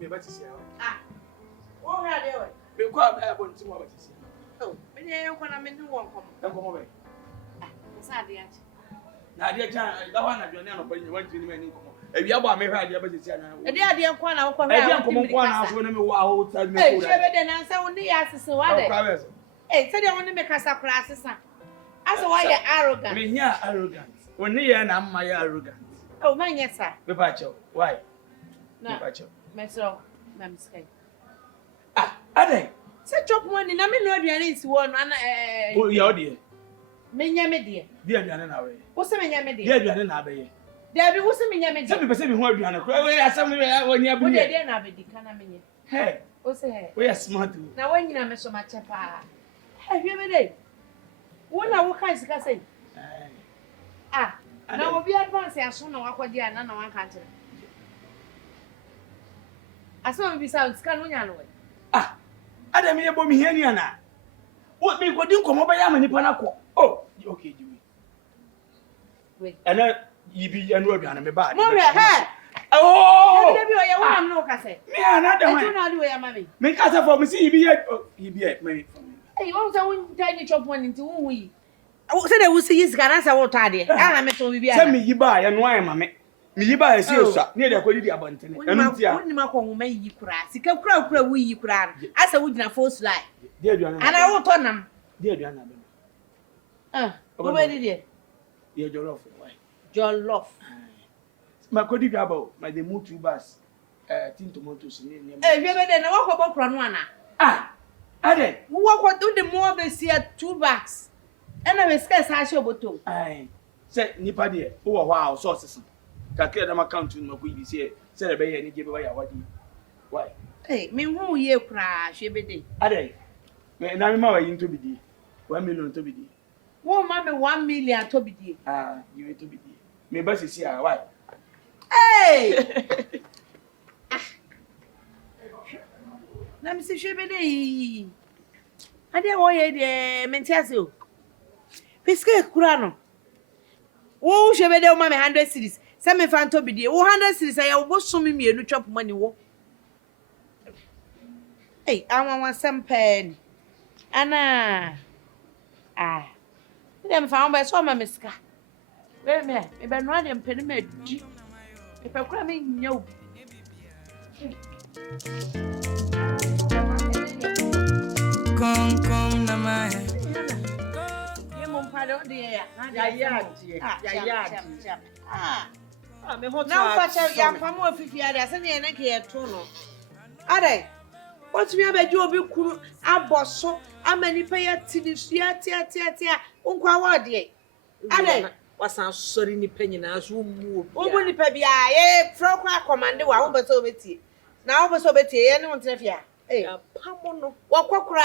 me batisi ya. Ah. Wo ha de we. Me kwa me abon ti mo batisi. Oh, me dey yon na me ni won komo. Dan komo be. Ah, sa de achi. Na de cha da wa na dwone no pa ni wan ti ni me ni komo. Ebi abo ame hwa de batisi ya na. E de ade nko na wo kwa hwa. E de komo kwa na afo na me wa ho ta me ko. Eh, shebe de na nsa wo ni ya asese wa de. Eh, say de won me kasa kura asesa. Asa why you arrogant? Me here arrogant. Oni ye na mma ye arrogant. Oh, man yes sir. Me pa cho. Why? Na. Me pa cho. Me so, me miskai. Ah, ade. Say chop money na me no aduane nsi wo no ana O ya ode. Me nya me de. Di aduane na we. Wo se me nya me de. Di aduane na be ye. Dabi wo se me nya me de. Se me pese me ho aduane kro. We asam we oni abu Wo ni. de de na be di kana me nya. Hey. Wo se he. We are smart. Na wo nyina me so ma chepa. Eh, hwe me de. Wo na wo kan sika sei. Ah, na wo bi advance aso na wakwadi ana na wan kan kire. Aso bi sa sika no nya no we. Ah, Adam ye bo mi hiani ana. Wo me godi nkomo ba ya mani pa na ko. Oh, okay, Jimmy. We. Ana yibi anu aduane me ba. Mo re he. Oh! Debi o ye wo nam no ka se. Me ana da E wan. tu na do ya ma me. Me ka sa for me see yibi ye me. Eh, wo say won tiny chop one nti wo yi. Wo say de wo see yis kana say wo tade. Aha me to bibia. Say me yiba ye no aye ma me. Me yiba ye see osua. Ne de akodi abantene. Enu ti a. Woni ma ko homa yi kura. Sika kura wo yi kura. Asa wo gina force line. De aduane. Ana wo to nam. De aduane abe. Wo be di de. De jollof. Why? Jollof. Ma kodi gabo, ma de mu 2 bars. Tin tomatoes ni. Eh, hwe be de na wo ko bokro no ana. Ah. Ade. Wo ko do de mo be sia 2 bags. Ena we sika sa hye obotom. Ai. Say nipa de wo ho a so sesen. Kakira da account no ko yi say say be ye ni je be ba ya wadi. Why? Eh, me hu ye kura hwe be de. Ade. Me na me ma wa yin to bidi. 1 million to bidi. Wo ma me 1 million to bidi. Ah, you to bidi. Me ba sisi a why? Hey! Na me se hwe be de. Ade wo ye de mentiase o. Piske kura no. Wo hwe be de o ma me 100 series. Se me fan to bidi. Wo 100 series ya wo bosom mienu chop money wo. Hey, anwa sampen. Ana. Ah. Dem fa on so ma meska. We me be no ade mpeni ma di. E pa kura me nya obi. Come na my. Ye mo mpade o de ya. Ya. Ah. Me hot. Na fa ya fa mo afifi ade ase ne na ke ye to no. Ade. What me abeju obi kuru aboso amani pa ya tinisua tia unkwa wa de. Ade. Wasan sorry ni penyina so mu obi. Obu ni pa bia ye fro kwa command wa wo beso betie. Na wo beso betie ye ne wonte fia. Eh. Pamo no. Wakokura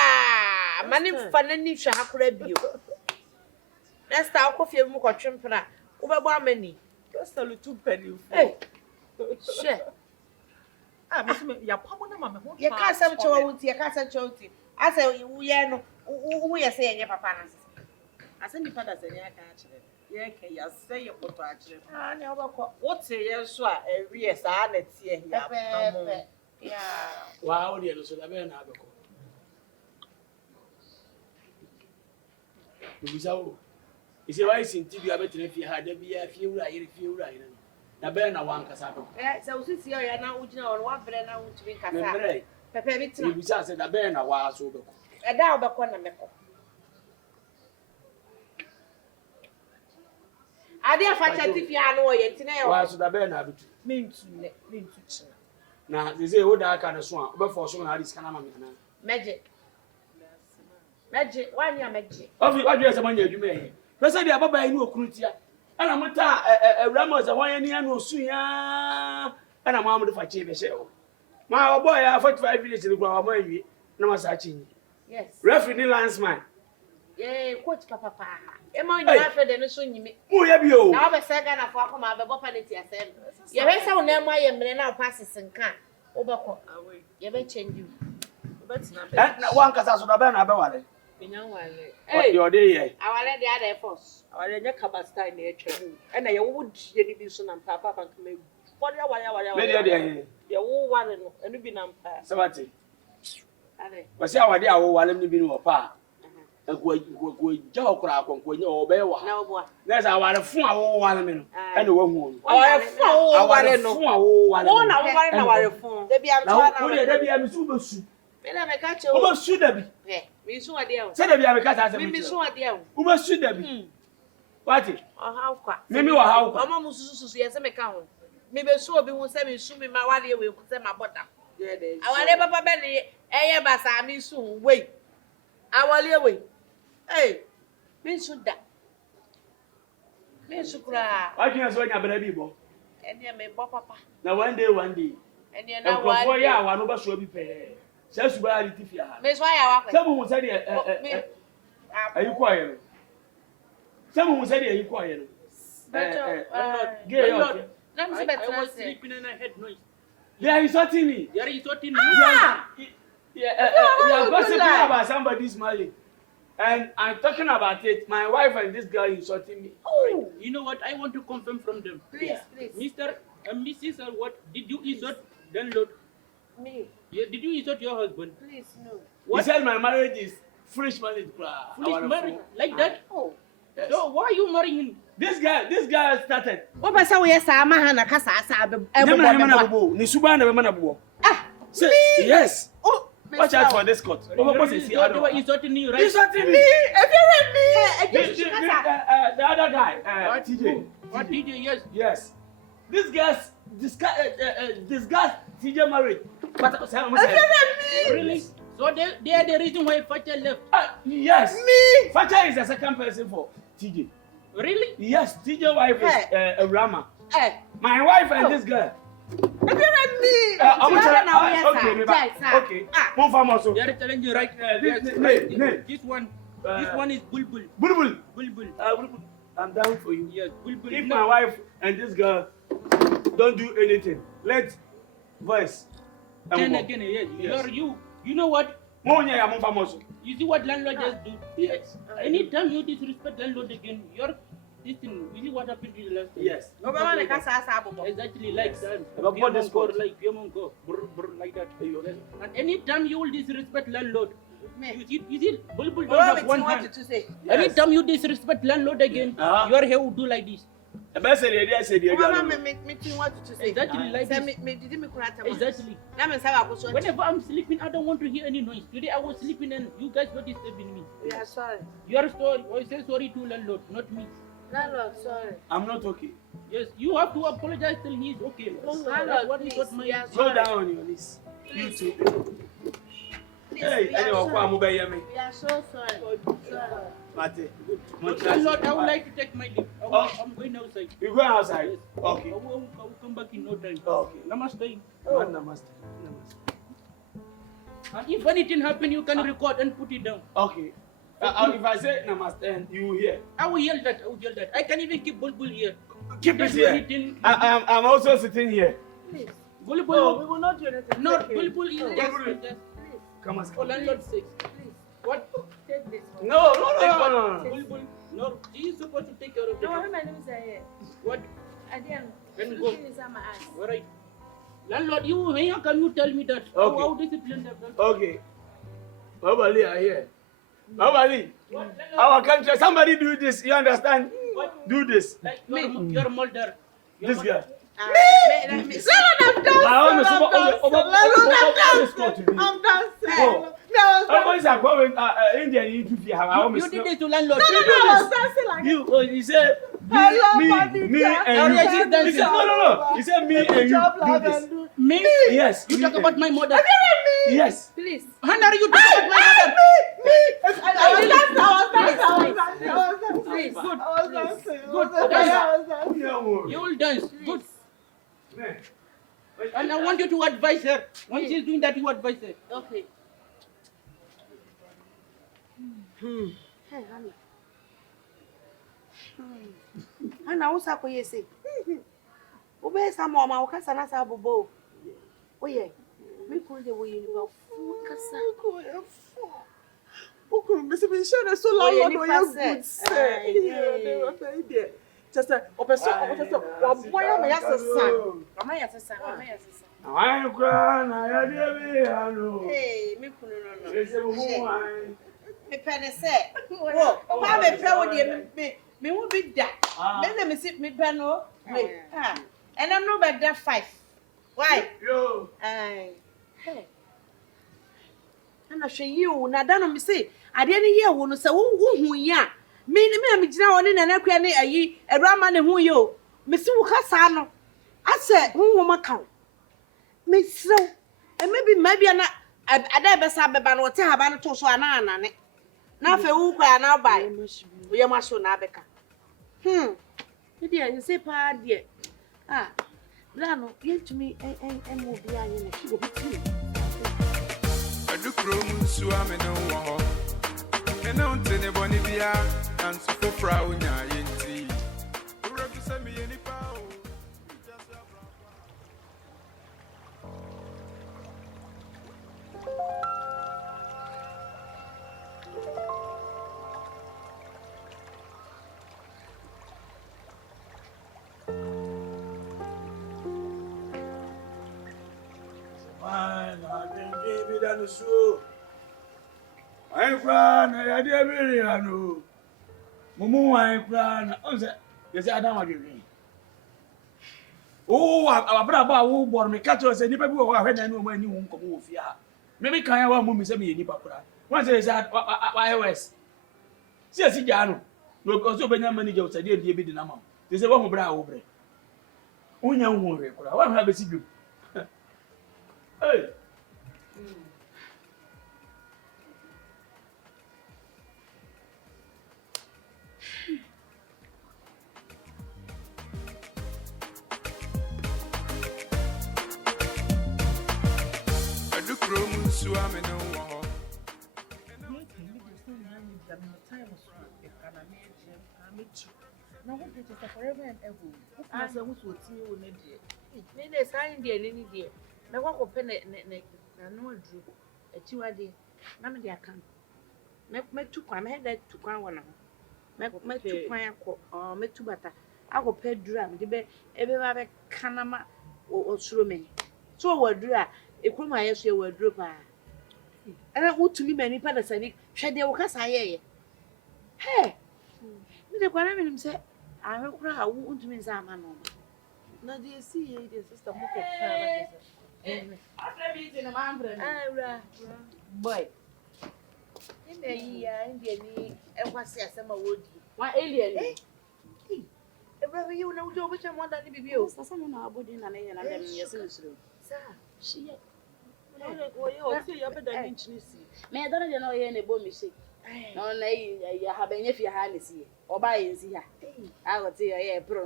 mane fa na ni hwa hakora bio. Next time akofie mu kotwempena wo bebo amani. Just a little penny. Eh. She. Ah, me ya pamo na ma me ho. Ye ka sam chewa wuti, ye ka sam chewa wuti. Asa wo ye no, wo ye se ye papa na sese. Asa ni pada se ya ka akire. Ye ke ya se ye poto akire. Ah, ne obako. What ye so a ewie sa na tie ya pamo. Yeah. Wow, de no so da be na abeko. Bisawo. Ise why sinti bi abetre fi ha da bi ya fi wura yire. Na be na wan kasa do. Se usisi yo ya na ugina on wa bre na utumi kasa. Membre. Pepe bitima. Bisa se da be na wa so beko. Eda obako na meko. Ade afacha tifi anu oye ntina ye. Wa so da be na abitu. Mintu china. Na ze o da aka na so a obefo so na risk na ma me na. Meje, wanya meje. Ofi wadwe se manya adwuma ye. Pese dia baba yi no okunutia. Ana mota awurama se hwan ni anu osuya. Ana ma amude fa che be she o. Ma obo ya 45 minutes ni kwa ma awie na ma sa chinyi. Yes. Referee ni landsman. Coach papa. E ma nya afa de no so nyime. Mu ya bi o. Na obesega na fo akoma abebo penalty asem. Ye hwesa wo na ma ye mre na passes nka. Obeko. Ye be change you. Na wan kasa so da be na be wale. Enyan wale. Hey, your day here. Awale de other force. Awale nya kaba style na etwa hu. E na ye wo die ni bi so na papa bank ma body wire. Media, the whole one and be number. Sabati. But I was there, while I'm living with pa. And go jaw crack on when you're bewa. No boy. There's our phone, and the woman. Our phone, phone. They be I'm super soup. Then I catch Who must shoot them? Me so a deal. Said we have a cat as a Me so a deal. Who must shoot them? What? How quick? Maybe or how? Mama must yes, I count. Maybe so be won't send me soon my one year will send my butter. Our neighbor Benny, basa me soon. Wait. Our way. Hey, me should that. Me should cry. I can't swing a baby boy. And you may papa. Now one day. And you And know for what? ya, one of us will be paid. Says where it is. Miss why I Someone said, are you quiet? Someone said, are you quiet? Let me I was sleeping and I had noise. They are insulting me. They are insulting me. You are gossiping about somebody's money. And I'm talking about it. My wife and this girl insulting me. Oh, you know what? I want to confirm from them. Please. Mr. and Mrs. or what? Did you insult landlord? Me. Yeah, did you insult your husband? Please, no. He said my marriage is foolish marriage. Foolish marriage like that? Oh. Yes. So why are you marrying him? This guy started. What was our yes, I'm a hand, Cassa, Yes. Oh, watch out for this court. They were insulting you, right? Insulting me. The other guy, TJ. What TJ? Yes. Yes. This guy's disgust TJ marriage. But Really? So they are the reason why Facha left. Yes. Me. Facha is the second person for TJ. Really? Yes. TJ wife is AWURAMA. Hey. My wife and this girl. Okay. One farm also. They are telling you right. This one is Bulbul. Bulbul. I'm down for you. Yes, Bulbul. If my wife and this girl don't do anything, let voice. Again, yes. You know what? You see what landlord just do? Yes. Anytime you disrespect landlord again, you're this thing. You see what happened to the last time? Yes. Exactly like that. About this court. Like like that. And anytime you will disrespect landlord, you see, Bulbul don't have one hand. Anytime you disrespect landlord again, your hair will do like this. Exactly like this. Exactly. Whenever I'm sleeping, I don't want to hear any noise. Today I was sleeping and you guys were disturbing me. We are sorry. You are sorry. I say sorry to landlord, not me. Landlord, sorry. I'm not okay. Yes, you have to apologize till he is okay. Landlord, what is what my Go down on your knees. You too. Hey, anyone come over here, me. We are so sorry. Mate. Landlord, I would like to take my leave. I'm going outside. You going outside? Yes. Okay. I will come back in no time. Okay. Namaste. Namaste. And if anything happen, you can record and put it down. Okay. If I say namaste and you hear. I will yell that. I can even keep Bulbul here. Keep it here. I'm also sitting here. Please. Bulbul. We will not do anything. No, Bulbul is Bulbul. just. Come on. For landlord sakes. Please. What? Take this. No. Bulbul. No, he is supposed to take care of it. No, my name is here. What? Again, Then go. looking inside my eyes. All right. Landlord, how can you tell me that? Okay. How disciplined have done? Okay. Babali are here. Babali. Our country. Somebody do this. You understand? What? Do this. Like you're Mulder. This guy. Me. I'm dancing. Everybody's are going Indian YouTube. You did this to landlord. He said me and you. He said no. He said me and you do this. Me? Yes. You talk about my mother. Yes. Please. Hannah, you talk about my mother. Please. Good. You will dance. Good. And I want you to advise her. When she's doing that, you advise her. Okay. Hey, Hannah. Hannah, what's up with you? Say, obey some more. My workers are not able to. Oh, yeah. Me could the way you go. Just a person, or boy, I'm a son. I'm a son. I cry, I did Hey, me it. me penny say. Oh, how me proud me won't be that. Let me sit me panel. And I'm not about that 5. Why? Yo. Hey. And I show you, now done me say, I didn't hear one say, who ya. Me, I'm on in an equine a raman and who you. Miss Casano. I said, who woman count? Miss so, and maybe I'm not. I never saw the ban or tell about to so an now for who cry now by. We are much on Abeca. Dear, you say, pa, dear. Ah, Lano, get to me and will be in a sugar between. I do promo swam in no war. And don't anybody be and so for proud. Tea. Who represent me any power? So I cry, I did very Mumu, I cry. Yes, I don't want to be. Oh, our brother who bought me catch us and people who are ready when you won't come over here. Maybe can I want Mummy send me any papa? Once is that iOS. See, Jano. No, also Benjamin manager was a dear be the number. There's a one brother over. Only young woman, I want to have a see you. Hey. Swam in no war. Now, what did you say forever and ever? I said, what's what you will need it? Maybe sign the any dear. Now, what will pen it? No drew a 2 idea. None of the account. Make 2 crime head that to crown 1. Make 2 crime or make 2 butter. I will pay drum, the bed, every canama or swimming. So, what drew a crumb I ask you were drop. And I would to me many paddles and shed the workers I hear. Hey, the Quanamin said, I don't cry, I won't mean some. Now, do you see the system? After meeting a man, boy. In the year, Indian, and what's the summer wood? Why, alien? You know, which I'm one that be you. Someone are putting an alien and then yes, sir. She. Me don't know any bomb machine. No, you have any if you had see or buy in see her. I would say, I suffer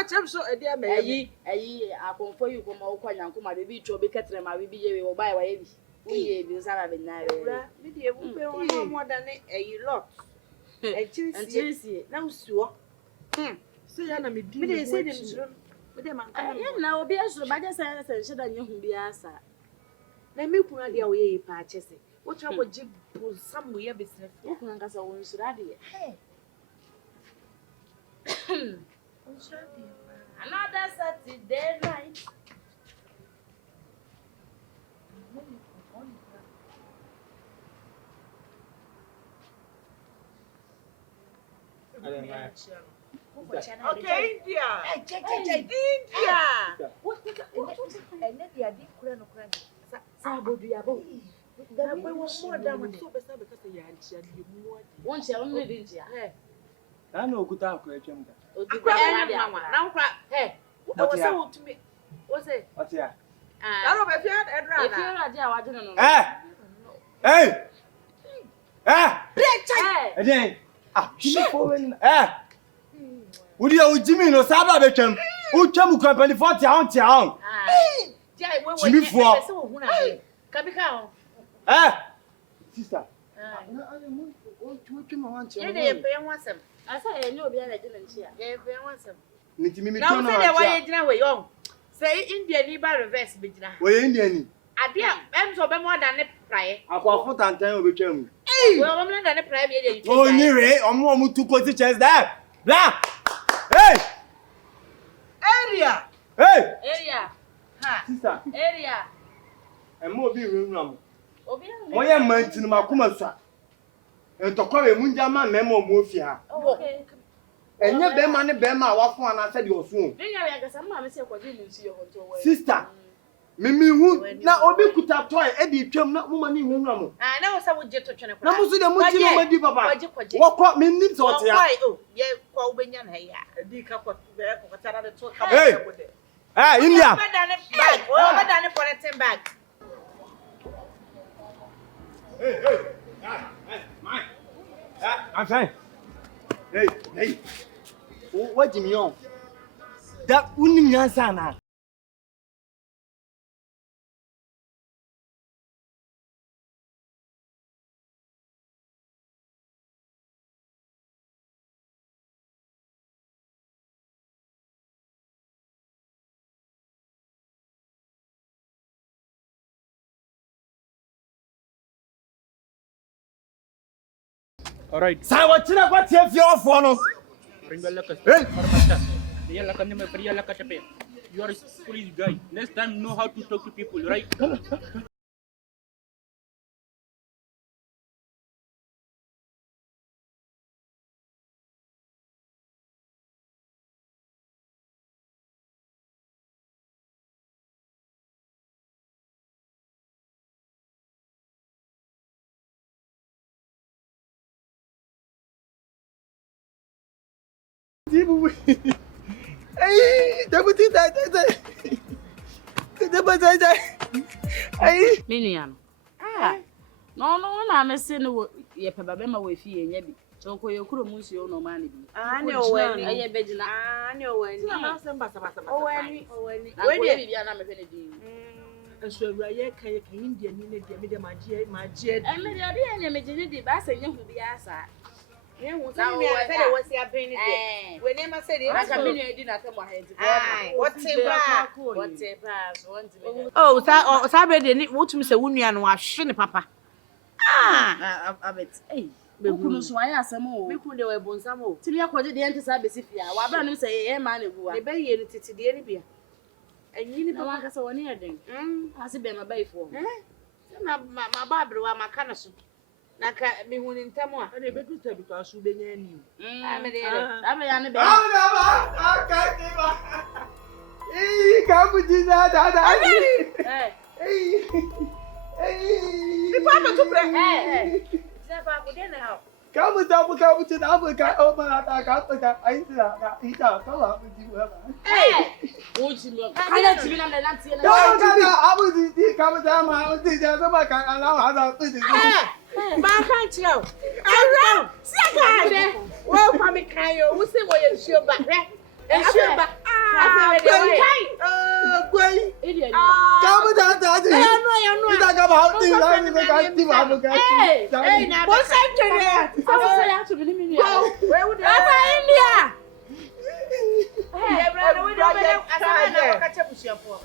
a chance so a dear Maggie. I come for you from Oakland and come at the beach or be catching my baby or buy away. We use Arabic now. Maybe more than a lot. And Chelsea, now, sure. See, I mean, say now be as much as I said, and you be answer. Let me put the away patches. What trouble Jim somewhere business? As I won't study. Another Saturday night. Okay, India. India. What? And then they are deep crown of credit. Sabodiabo. That way was more than one so beside because they had more. Once you only did India. I know good talk, Rachel. Now, hey, what was so to me? What's it? What's that? I don't know if you had a drama. I don't know. Hey! Hey! Hey! Would you Jimmy no Saba Beckham? Who came company 40 ounce town? Jimmy for Kabika. Sister. You didn't pay once. I say, no, be a legend here. Now, say, why you young? Say, India, Liba reverse, Bidna. We're Indian. I dear, I'm so more than a pry. I call 4 times 10 will become. Well, I'm not a private. Oh, near it, or more to put the chest there. La. Hey. Area. Hey. Area. Ha. Sister. Area. E mo bi nwura mo. Obi an. Mo ye man tin ma kuma so. E to kwa mu nja ma memo mo fi ha. Okay. Enye be ma ne be ma wafo ana se de osun. Binya we agasa ma me se kwaje ni nsu yo honto we. Sister. Mimi hu na obi kuta toy e di twam na mo ma ne nwura mo. Ah, na wo sa wo je to twene Na mo so de mo ti no madi papa. Wo ko me nim so te ya. Oh, ye kwa wo benya na ya. Di ka kwa be ko tara de to ka mo Hey. go de. Ah, India. Bag. Oh, badane polythene bag. Hey. Mine. I'm fine. Hey. What do you mean? That unim nyansa na. All right. Sa wa tina kwa tie fi ofo no. You are a police guy. Next time, know how to talk to people, right? Hey, deputy that. Hey. Miniam. Ah. No, na me se no ye pe baba ma we fie nya bi. So ko ye kuro mu nsuo no ma ne bi. Ah, ne o wani. Aye begina. Ah, ne o wani. Na se mbasa. O wani. We We bi bia na me pe ne di. Enso awura ye kan India ni ne dia me de magie. E me de odi anya me gine di ba se nya hu bi asa. Ye hu sa me ase de wasi abeni de. We ne ma se de. Aka bi no edi na ka mo ha enti. Whatever. So want me. Oh, sa be de ni wotumi se wunua no ahwe ne papa. Ah, abet. Hey. Okunu so aye asem o. me ku de we bonsam o. Timi akwaje de ente sa besi fia. Wa bra no se ye ma na guwa. Ne be ye ni titi de ni bia. Enyi ni Na wa papa. ka se woni eden. Ase be ma bai fo. Na ma ba brewa maka na so. Na ka me hu ni ntam a. And a better because you been any. Ah, me de. Abe ya ne be. Hey, kamu jina da. Eh. Hey. Mi papa tu pre. Sefa ko de na ha. Kamu jina Afrika o ma ta ka ta ai ta ita ka wa mu ji wa. O ji mo. Kana ti na me lantie na. Ka abu ji kamu ta ma o ji ja ba ka ala wa da ti ji. Ba kan chiro. Around. Saka de. Wo pa mi kan yo. Wo se wo ye nsuo ba. Nsuo ba. Gwai. Idiot. Kamu ta ji. No. Ita ka ba ti la ni ka ti ba mu ka. Hey, na bo sankere. Asa ya to bi mi. We would Asa India. Hey, brother, we don't know. Asa na wo ka chebusia po.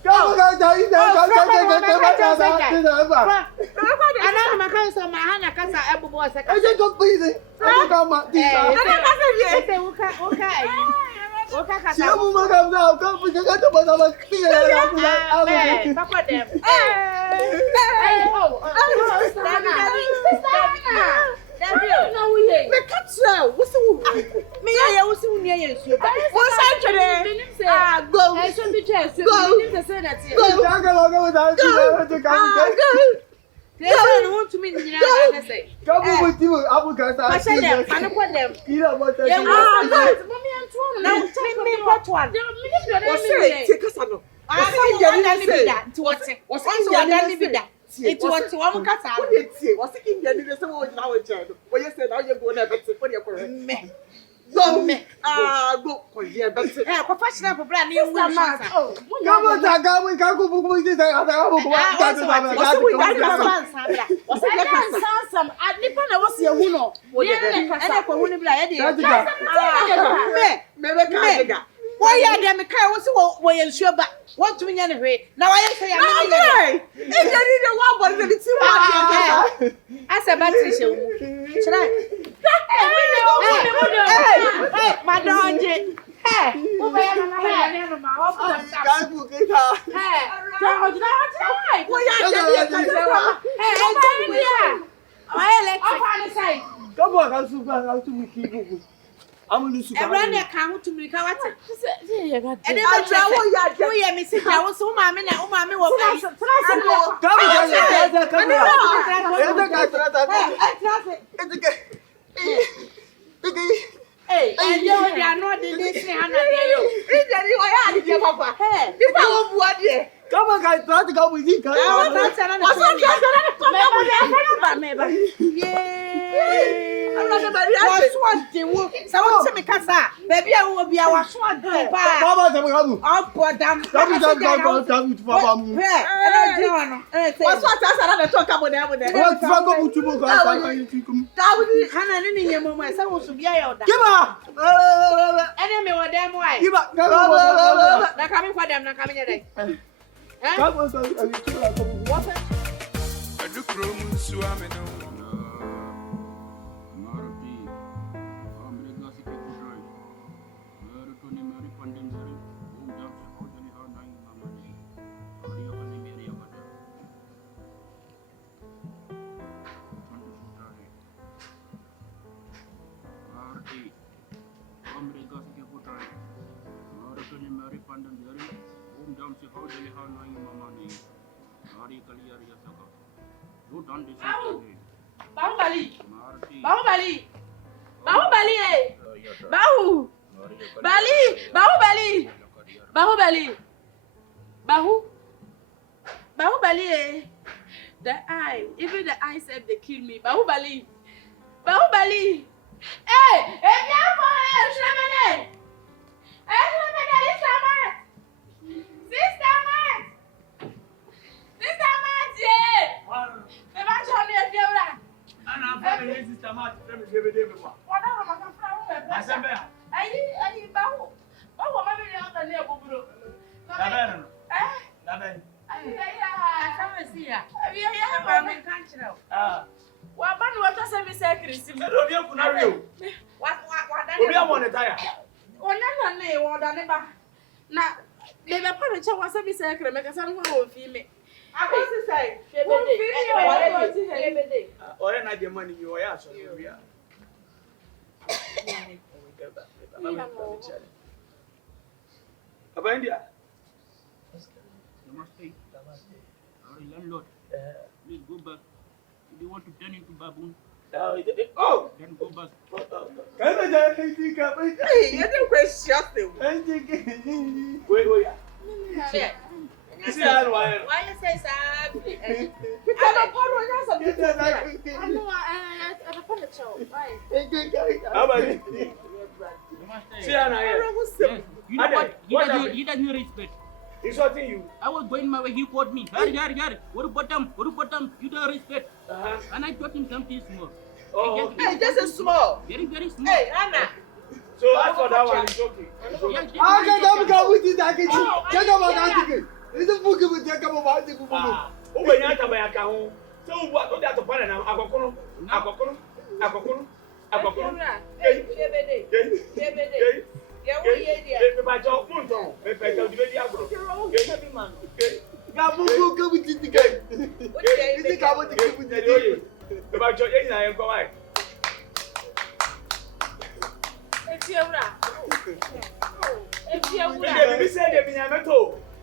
Kamu ka ta ita ka. Ana ma kan so ma hana kasa ebubo saka. Eje to please. Kamu ma ti ta. Ese uka ayi. Uka kasa. Si amu ma ka na ka pu ka ta ba ba ti ya. Papa dem. No we. Me katsa, wo se wo. Me ya wo se wo nia ye nsuo ba. Wo san twere. Go. I should be just. Go. You need to say that. Go. Ka ka ga ta ti ya ka ka. They don't want to meet me now. Kamu mu ti mu abu ka ta. Pasha dem, anu ko dem. Ira ba ta. Mommy and Tuan. Now, me what one? What's it? Take us on. I saw one that be that. To what? What's one that be that? It was one kasa. What did you what's it in the same way now? What you said, now you're going to have it for your Me. go, me. Go for your better. Eh, professional for brand new woman. Kamu ta ka mu ka ku bu ti ta ta bu ku wa ta ta. What's that? Some nipa na wasi ya huno. Ene ko hunu bla ye de. Me. Why ya dem kai wo se wo ye nsuo ba. What to me nya ne hwe. Na wa ye say ya me ye. E jadi the one body the two one. Asa battery she wo. Chira. Hey, my dog. Hey, who may have my hair? Can't book it out. Hey, George, Come on, I'll to me keep moving. I'm going to I ran a count to me. And then I miss it. I was so mammy, mammy was hey, and you are not the next thing. Come on, guys, try to go with you. Someone tell me, Casa, baby, I will be our swan. Come on, I'll put them. what's what else I talk about them? What's wrong with you? Hannah, in your moment, someone should be out. Give up! Enemy or damn wife. Give up! Not coming for them, not coming today. Come on, What? I do promo swimming. Bahubali, the eye, even the eye said they kill me. Bahubali. Hey, if you are for Sister Matt, yeah. The man showed me a fiora. And I'm family sister Matt, let me give it to everyone. Whatever, my friend. I said, Bahu. Oh, my baby, I'm the neighbor. I can't see her. What man what does every secret? What on the tire? Now, they were probably was every secret, make a son who female. I was to say, Or not the money you are. Abandia. Namaste. Landlord. Please go back. If you want to turn into baboon, Oh! then go back. Hey, you don't question them. Wait. Why you say so? You know what? He doesn't respect. He's hurting you. I was going my way, he called me. Here. What about them? You don't respect. And I taught him something small. Oh, Hey, this is small. Very, very small. Hey, Anna. so as for that one, it's okay. I can't go with it. I can't go. It's a book with the come about the book. Oh, when you're coming, I can't. So what? Don't have to put it now.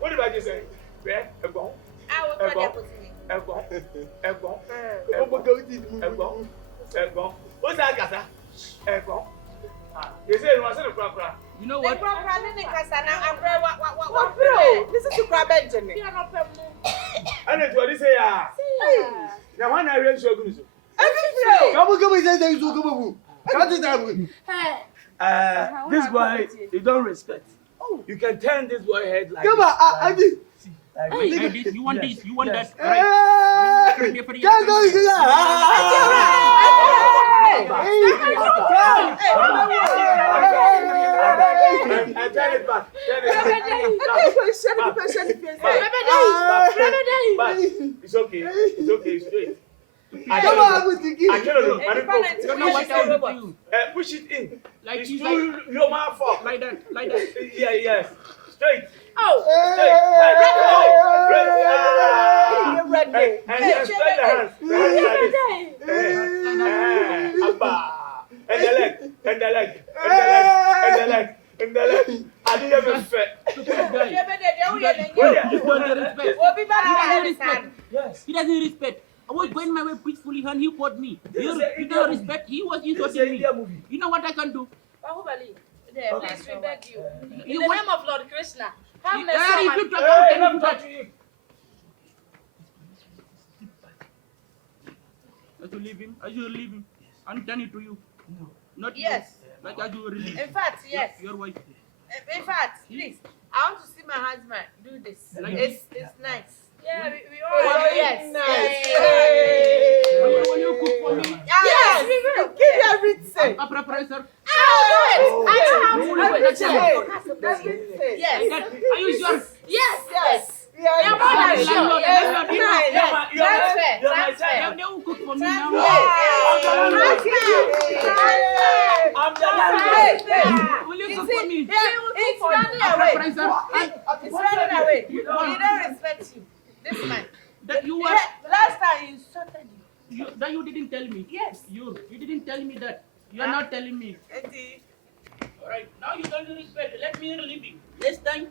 What did I just say? What's that, Gasa? You say you want to You know what? This is to grab Benjamin. I need to say, now one I really show you. This boy, you don't respect. You can turn this boy head like Come on, I did. You want this, you want that. And turn it back. But it's okay, straight. Come on, I'm to give. I tell you, You know what I will do to you? push it in. Like It's this, too low man for. like that. Yeah, yes. Straight. Oh, And spread the hands. And the leg. And the leg. And the leg. And the leg. I didn't even fit. Stupid guy. He doesn't respect. Yes. He doesn't respect. I was going my way peacefully and he caught me. You don't respect. He was insulting me. You know what I can do? Bahubali, please, we beg you. In You the want- name of Lord Krishna, have mercy Hey, on if my you talk about any touch. I should leave him. I should leave him. I'm telling it to you. No. Not Yes. you. Like I should release. In fact, yes. Your wife. In fact, please, I want to see my husband do this. Like It's nice. Yeah, we Oh, all yes. Will you cook for me? Yes, we will. Give you everything. A preference, sir. Yes. Are you sure? Yes. Yes. Yeah, more than sure. They will cook for me now. I'm the landlord. Will you cook for me? It's running A away. preference, sir. It's running away. He don't respect you. This man. That you were. Last time he insulted you. That you didn't tell me. Yes. You didn't tell me that. You are not telling me. Alright, now you don't respect. Let me leave you. Next time,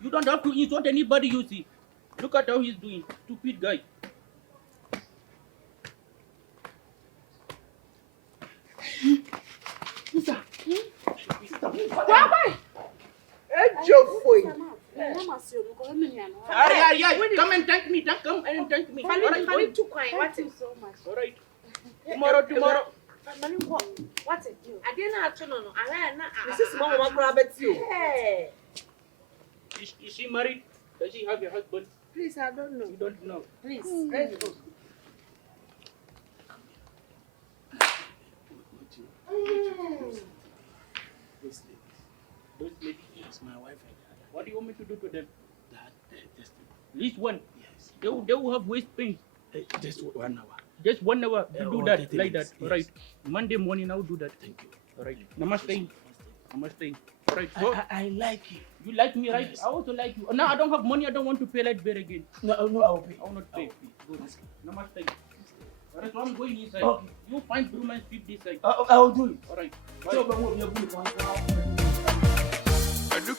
you don't have to insult anybody you see. Look at how he's doing. Stupid guy. Come and thank me. Come and thank me. Alright, Thank you so much. alright. Tomorrow. What is you? I didn't have to know. This is Mama Grabet you. Hey. Is she married? Does she have a husband? Please, I don't know. You don't know. Please, let's go. Those ladies. Yes, my wife and I. What do you want me to do to them? Just At least one. yes. They will have waist pains. Just 1 hour. Just 1 hour. You do or that 30 like minutes, that. Alright. yes. Monday morning I will do that. Thank you. Alright. Namaste. Namaste. Alright. So I like you. you like me, right? Yes. I also like you. Now I don't have money. I don't want to pay light bill again. No, I will pay. I will not pay. Good. Namaste. Alright. So I'm going inside. Okay. You find broom and sweep this side. I will do it. Alright. So, but what we are going to I do